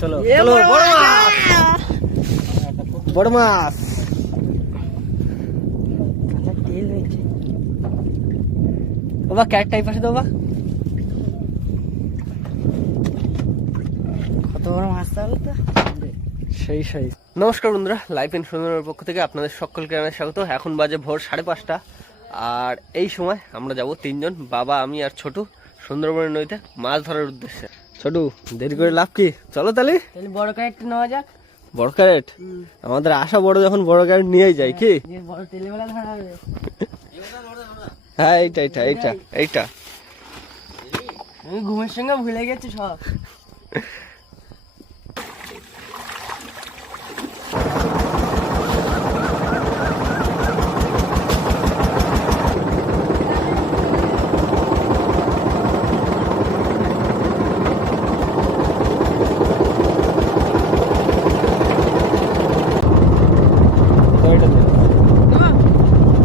চলো চলো বড় মাছ, বড় মাছ। তেল হয়েছে বাবা ক্যাট টাইপ আছে তো বাবা, কত বড় মাছ তাহলে তো। সেই সাইজ। নমস্কার বন্ধুরা, লাইফ ইন সুন্দরের পক্ষ থেকে আপনাদের সকলকে জানাই স্বাগত। এখন বাজে ভোর 5:30, আর এই সময় আমরা যাব তিনজন, বাবা, আমি আর ছোটু, সুন্দরবনের নদীতে মাছ ধরার উদ্দেশ্যে। ছোটু, দেরি করে লাভ কি, চলো তাহলে। বড় ক্যারেক্টার নেওয়া যাক। বড় ক্যারেট? আমাদের আশা বড়, যখন বড় ক্যারেট নিয়েই যাই কি। বড় তেলেবেলা ধরা হবে। হ্যাঁ এইটা এইটা এইটা এইটা। আমি ঘুমের সঙ্গে ভুলে গেছি সব।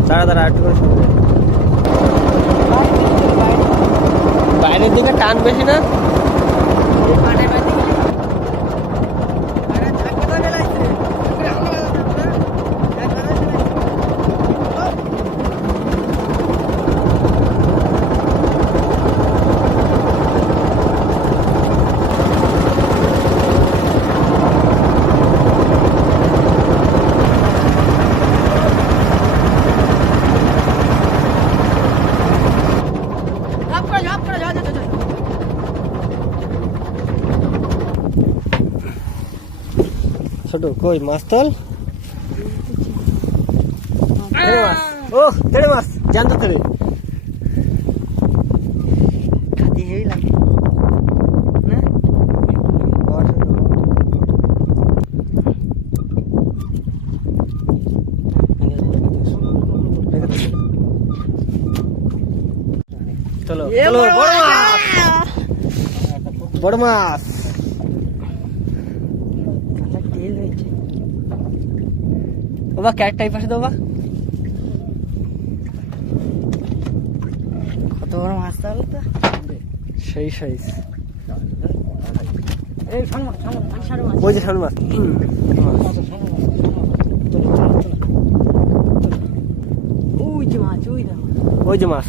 দাঁড়া দাঁড়া, একটু করে শুনবে। বাইরের দিকে টান বেশি না? ছোট কই মাছ তোল। তেড়ে মাছ, ও তেড়ে মাছ, জানতো তেড়ে। খাতি হেভি লাগে না? চলো চলো বড় মাছ, বড় মাছ। তেল হয়েছে বাবা ক্যাট টাইপ আছে তো বাবা, কত বড় মাছ তাহলে তো। সেই সাইজ। এই সামনে মাছ, ওই যে সামনে মাছ। ওই যে মাছ, ওই দেখো ওই যে মাছ।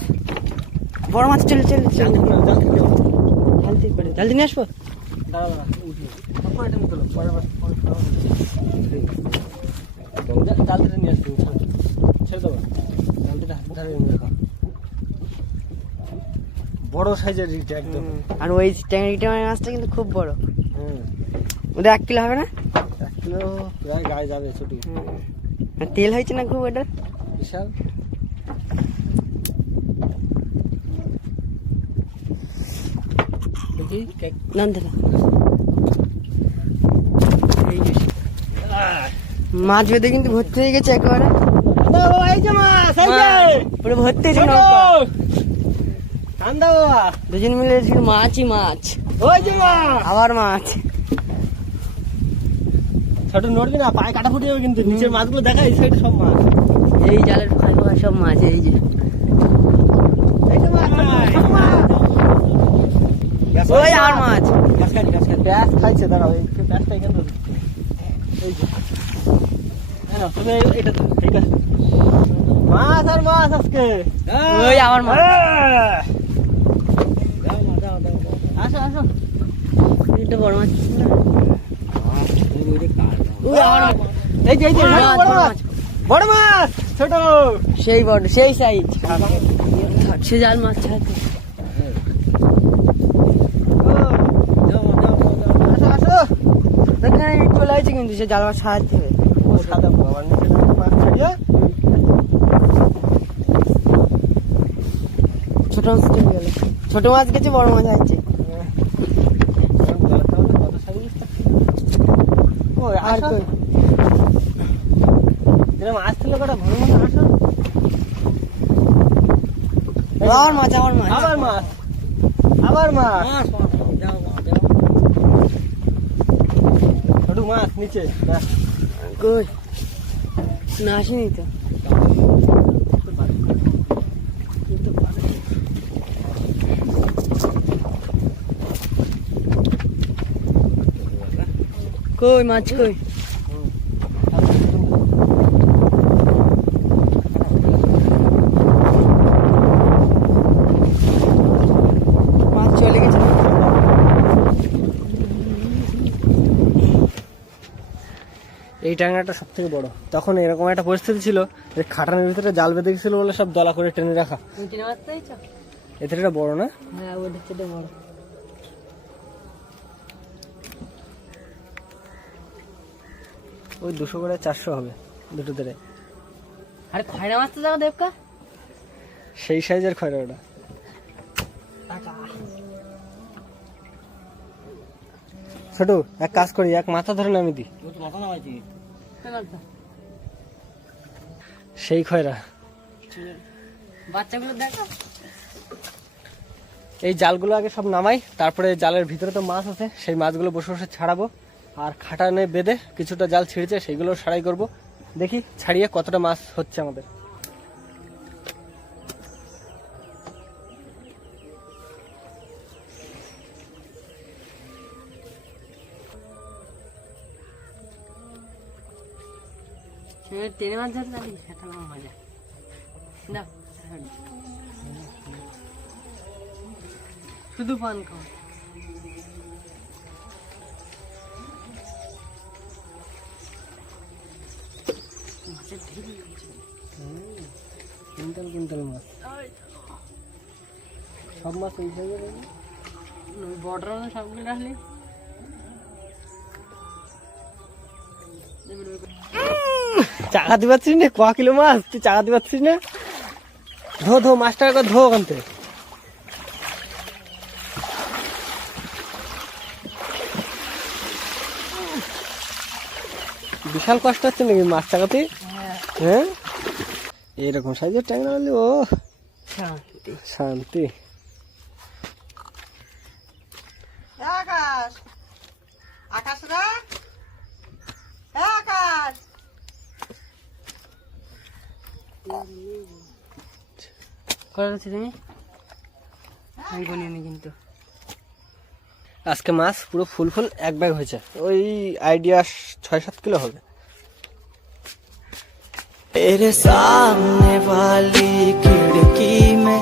বড় মাছ। চলে চলে চলে, জলদি নিয়ে আসবো। বড় সাইজের রিট একদম। আর ওই ট্যাংরা মাছটা কিন্তু খুব বড়। ওটা 1 কিলো হবে না? 1 কিলো প্রায় গায়ে যাবে ছুটি। আর তেল হয়েছে না খুব ওটা, বিশাল। দেখি নাম দিলা মাছ বেঁধে কিন্তু ভর্তি হয়ে গেছে একেবারে। এই যে মাছ, এই যে পুরো ভর্তি হয়েছে নৌকা। ঠান্ডা বাবা, দুজন মিলে শুধু মাছই মাছ। ওই যে মাছ, আবার মাছ। ছোট নড়বি না, পায়ে কাটা ফুটে যাবে কিন্তু। নিচের মাছগুলো দেখা, এই সাইডে সব মাছ। এই জালের ফাঁকা ফাঁকা সব মাছ। এই যে এই যে মাছ, ছোট মাছ। ওই আর মাছ। প্যাঁচ খাইছে, দাঁড়াও এই প্যাঁচটা এখানে ধরো। এই যে না, তুমি এটা ঠিক আছে। মাছ আর মাছ আজকে। ওই আবার মাছ। আসো আসো। এটা বড় মাছ ছিল না? ওই আবার মাছ। এই যে এই যে মাছ, বড় বড় মাছ, বড় মাছ, ছোট। সেই বড়, সেই সাইজ। সে জাল মাছ ছাড়তে। আসো আসো। এখানে চলে আসছে কিন্তু সে জাল মাছ ছাড়াতে হবে। ও সাদা বাবার নিচে মাছ ছাড়িয়ে ছোট মাছ চলে গেল। ছোট মাছ গেছে, বড় মাছ আসছে। আর কই মাছ ছিল কটা ভালো মতো। আসো। আবার মাছ, আবার মাছ, আবার মাছ, আবার মাছ। ছোট মাছ নিচে। কই না আসেনি তো। কই মাছ কই? মাছ চলে গেছে। এই ট্যাংরাটা সব থেকে বড়। তখন এরকম একটা পরিস্থিতি ছিল যে খাটানোর ভিতরে জাল বেঁধে গেছিল বলে সব দলা করে টেনে রাখা। তুমি টেনে মারতে চাইছো? এতে এটা বড় না? হ্যাঁ ওদের চেয়ে বড়। ওই 200 করে 400 হবে দুটো ধরে। আরে খয়রা মারতে যাও দেবকা। সেই সাইজের খয়রা ওটা। ছোট এক কাজ করি, এক মাথা ধরে নামি দি। সেই খয়রা। বাচ্চাগুলো দেখো। এই জালগুলো আগে সব নামাই, তারপরে জালের ভিতরে তো মাছ আছে, সেই মাছগুলো বসে বসে ছাড়াবো। আর খাটানে বেঁধে কিছুটা জাল ছিঁড়েছে সেইগুলো সারাই করব। দেখি ছাড়িয়ে কতটা মাছ হচ্ছে আমাদের। টেনে মাছ ধরতে জানি সেটা আমার মজা না। শুধু পান খাও। মাছের ঢিল কুইন্টাল কুইন্টাল মাছ, সব মাছ এই সাইজের। বর্ডার সবগুলো রাখলে চাকাতে পারছিস না? ক কিলো মাছ তুই চাকাতে পারছিস না? ধো ধো মাছটা একবার ধো ওখান থেকে। বিশাল কষ্ট হচ্ছে নাকি মাছ চাকাতে? হ্যাঁ এইরকম সাইজের ট্যাংরা হলে ও শান্তি শান্তি। আকাশ আকাশ রা আকাশ করেছি তুমি? আমি বলিনি কিন্তু। আজকে মাছ পুরো ফুল ফুল এক ব্যাগ হয়েছে, ওই আইডিয়া 6-7 কিলো হবে। तेरे सामने वाली खिड़की में